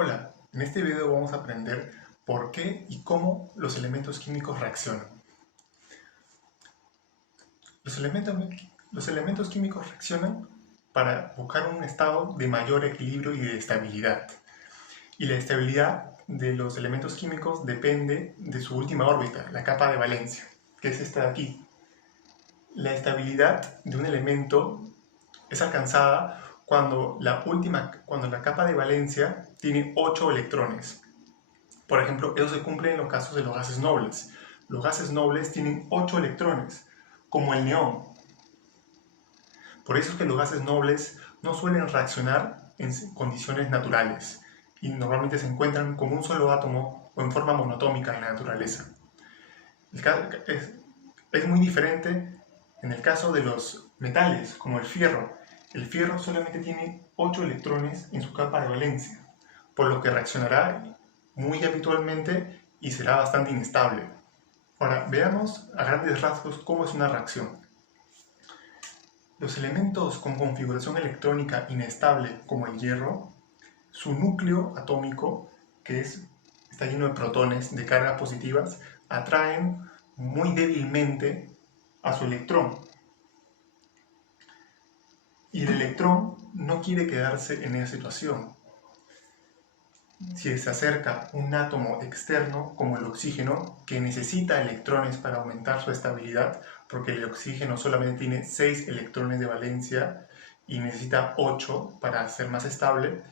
Hola, en este video vamos a aprender por qué y cómo los elementos químicos reaccionan. Los elementos químicos reaccionan para buscar un estado de mayor equilibrio y de estabilidad. Y la estabilidad de los elementos químicos depende de su última órbita, la capa de valencia, que es esta de aquí. La estabilidad de un elemento es alcanzada cuando la capa de valencia tiene 8 electrones. Por ejemplo, eso se cumple en los casos de los gases nobles. Los gases nobles tienen 8 electrones, como el neón. Por eso es que los gases nobles no suelen reaccionar en condiciones naturales y normalmente se encuentran como un solo átomo o en forma monotómica en la naturaleza. Es muy diferente en el caso de los metales, como el fierro. El fierro solamente tiene 8 electrones en su capa de valencia, por lo que reaccionará muy habitualmente y será bastante inestable. Ahora, veamos a grandes rasgos cómo es una reacción. Los elementos con configuración electrónica inestable, como el hierro, su núcleo atómico, que está lleno de protones, de cargas positivas, atraen muy débilmente a su electrón. Y el electrón no quiere quedarse en esa situación. Si se acerca un átomo externo, como el oxígeno, que necesita electrones para aumentar su estabilidad, porque el oxígeno solamente tiene 6 electrones de valencia y necesita 8 para ser más estable,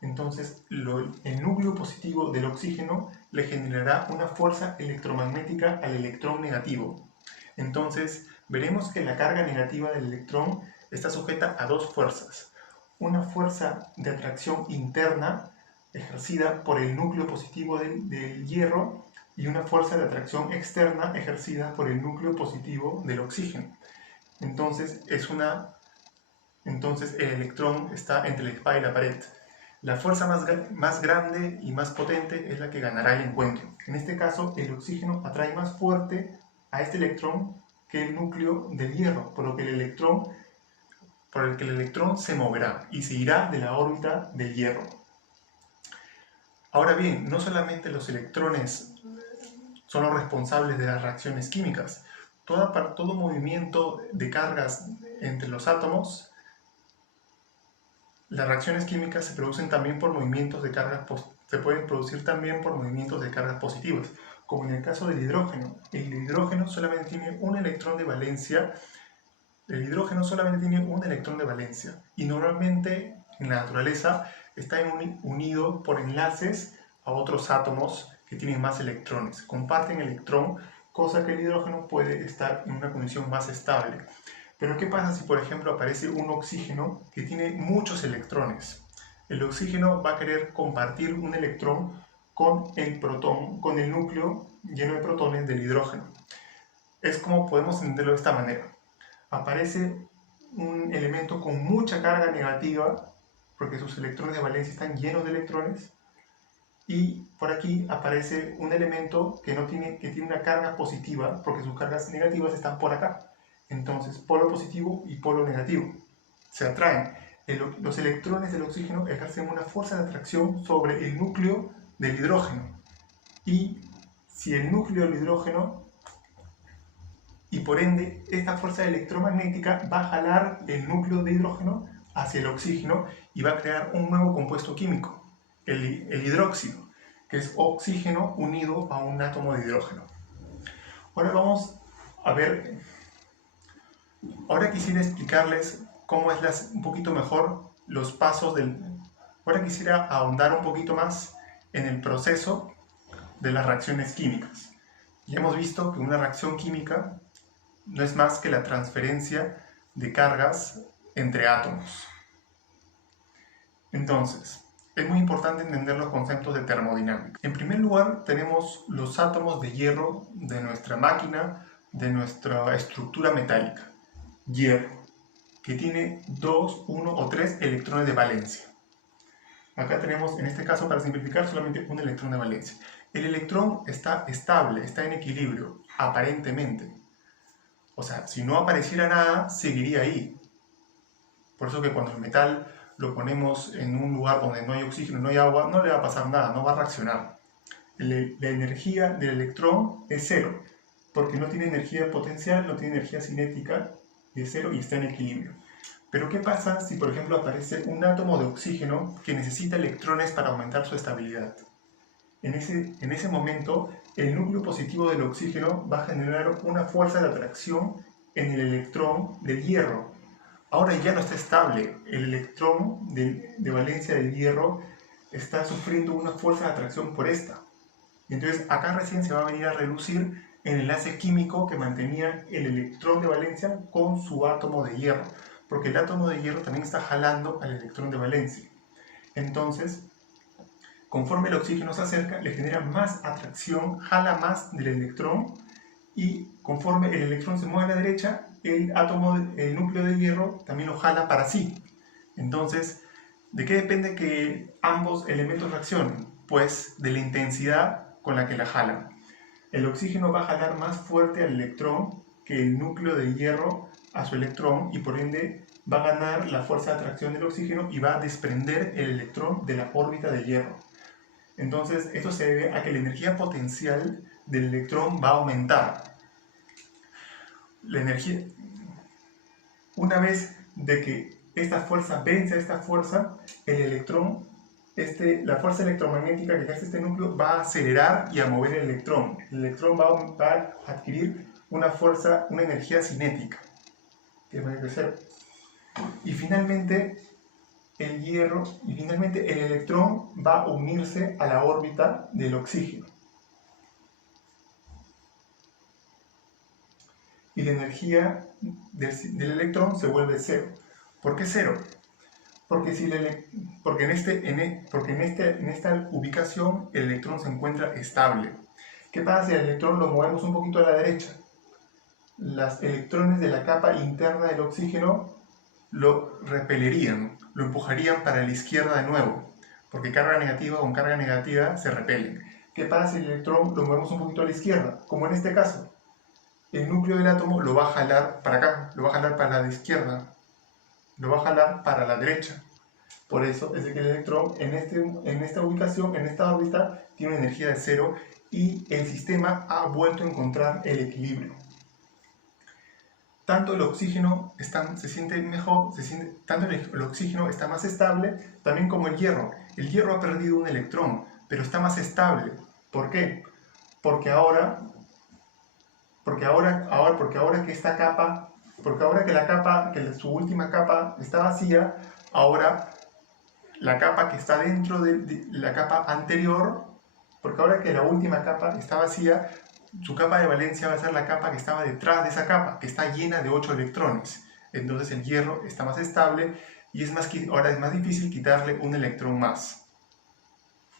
entonces el núcleo positivo del oxígeno le generará una fuerza electromagnética al electrón negativo. Entonces veremos que la carga negativa del electrón está sujeta a dos fuerzas. Una fuerza de atracción interna ejercida por el núcleo positivo del hierro y una fuerza de atracción externa ejercida por el núcleo positivo del oxígeno. Entonces el electrón está entre la espada y la pared. La fuerza más grande y más potente es la que ganará el encuentro. En este caso, el oxígeno atrae más fuerte a este electrón que el núcleo del hierro, por el que el electrón se moverá y se irá de la órbita del hierro. Ahora bien, no solamente los electrones son los responsables de las reacciones químicas. Todo movimiento de cargas entre los átomos, las reacciones químicas se producen también por movimientos de cargas se pueden producir también por movimientos de cargas positivas, como en el caso del hidrógeno. El hidrógeno solamente tiene un electrón de valencia. Y normalmente en la naturaleza está unido por enlaces a otros átomos que tienen más electrones. Comparten electrón, cosa que el hidrógeno puede estar en una condición más estable. Pero ¿qué pasa si, por ejemplo, aparece un oxígeno que tiene muchos electrones? El oxígeno va a querer compartir un electrón con el núcleo lleno de protones del hidrógeno. Es como podemos entenderlo de esta manera. Aparece un elemento con mucha carga negativa, porque sus electrones de valencia están llenos de electrones, y por aquí aparece un elemento que tiene una carga positiva, porque sus cargas negativas están por acá. Entonces, polo positivo y polo negativo se atraen. Los electrones del oxígeno ejercen una fuerza de atracción sobre el núcleo del hidrógeno. Y si el núcleo del hidrógeno, y por ende esta fuerza electromagnética va a jalar el núcleo de hidrógeno hacia el oxígeno y va a crear un nuevo compuesto químico, el hidróxido, que es oxígeno unido a un átomo de hidrógeno. Ahora quisiera explicarles cómo es un poquito mejor los pasos Ahora quisiera ahondar un poquito más en el proceso de las reacciones químicas. Ya hemos visto que una reacción química no es más que la transferencia de cargas entre átomos. Entonces, es muy importante entender los conceptos de termodinámica. En primer lugar, tenemos los átomos de hierro de nuestra máquina, de nuestra estructura metálica. Hierro, que tiene 2, 1 o 3 electrones de valencia. Acá tenemos, en este caso, para simplificar, solamente un electrón de valencia. El electrón está estable, está en equilibrio, aparentemente. O sea, si no apareciera nada, seguiría ahí. Por eso que cuando el metal lo ponemos en un lugar donde no hay oxígeno, no hay agua, no le va a pasar nada, no va a reaccionar. La energía del electrón es cero, porque no tiene energía potencial, no tiene energía cinética, es cero y está en equilibrio. Pero ¿qué pasa si, por ejemplo, aparece un átomo de oxígeno que necesita electrones para aumentar su estabilidad? En ese momento, el núcleo positivo del oxígeno va a generar una fuerza de atracción en el electrón del hierro. Ahora ya no está estable, el electrón de valencia del hierro está sufriendo una fuerza de atracción por esta. Y entonces acá recién se va a venir a relucir el enlace químico que mantenía el electrón de valencia con su átomo de hierro, porque el átomo de hierro también está jalando al electrón de valencia. Entonces, conforme el oxígeno se acerca, le genera más atracción, jala más del electrón, y conforme el electrón se mueve a la derecha, el núcleo de hierro también lo jala para sí. Entonces, ¿de qué depende que ambos elementos reaccionen? Pues de la intensidad con la que la jalan. El oxígeno va a jalar más fuerte al electrón que el núcleo de hierro a su electrón, y por ende va a ganar la fuerza de atracción del oxígeno y va a desprender el electrón de la órbita de hierro. Entonces, esto se debe a que la energía potencial del electrón va a aumentar. La energía, una vez de que esta fuerza vence a esta fuerza, el electrón, la fuerza electromagnética que hace este núcleo va a acelerar y a mover el electrón. El electrón va a adquirir una fuerza, una energía cinética, que va a crecer. Y finalmente el electrón va a unirse a la órbita del oxígeno. Y la energía del electrón se vuelve cero. ¿Por qué cero? Porque en esta ubicación el electrón se encuentra estable. ¿Qué pasa si el electrón lo movemos un poquito a la derecha? Los electrones de la capa interna del oxígeno lo repelerían, lo empujarían para la izquierda de nuevo, porque carga negativa con carga negativa se repelen. ¿Qué pasa si el electrón lo movemos un poquito a la izquierda? Como en este caso. El núcleo del átomo lo va a jalar para acá, lo va a jalar para la izquierda, lo va a jalar para la derecha. Por eso es que el electrón en esta ubicación, en esta órbita, tiene una energía de cero y el sistema ha vuelto a encontrar el equilibrio. Tanto el oxígeno se siente mejor, tanto el oxígeno está más estable, también como el hierro. El hierro ha perdido un electrón, pero está más estable. ¿Por qué? Porque ahora que su última capa está vacía, ahora la capa que está dentro de la capa anterior, porque ahora que la última capa está vacía, su capa de valencia va a ser la capa que estaba detrás de esa capa, que está llena de 8 electrones. Entonces el hierro está más estable y ahora es más difícil quitarle un electrón más.